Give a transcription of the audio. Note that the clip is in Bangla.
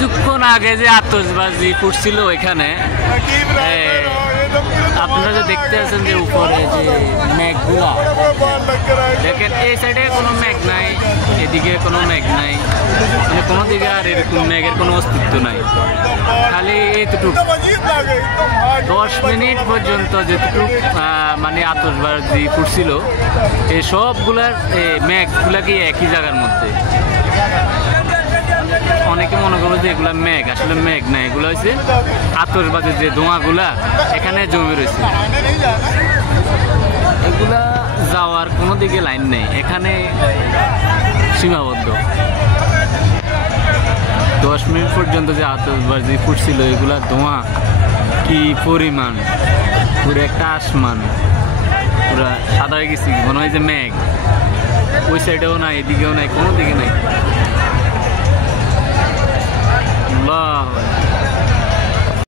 কিছুক্ষণ আগে যে আতশবাজি ফুটছিল এখানে, আপনারা যে দেখতে আছেন যে উপরে যে মেঘগুলা দেখেন, এই সাইডে কোনো মেঘ নাই, এদিকে কোনো মেঘ নাই, মানে কোনো দিকে আর এরকম মেঘের কোনো অস্তিত্ব নাই। খালি এইটুকু 10 মিনিট পর্যন্ত যেটুকু মানে আতশবাজি ফুটছিল, এই সবগুলার মেঘগুলা কি একই জায়গার মধ্যে। অনেকে মনে করবো যে এগুলা মেঘ, আসলে মেঘ না, এগুলো হচ্ছে আতশবাজির যে ধোঁয়াগুলা এখানে জমে রয়েছে। এগুলা যাওয়ার কোনো দিকে লাইন নেই, এখানে সীমাবদ্ধ। 10 মিনিট পর্যন্ত যে আতশবাজি ফুটছিল, এগুলা ধোঁয়া কি পরিমাণ, পুরো একটা আসমান পুরা সাদা হয়ে গেছে, মনে হয় যে মেঘ। ওই সাইডেও নাই, এদিকেও নাই, কোনো দিকে নাই।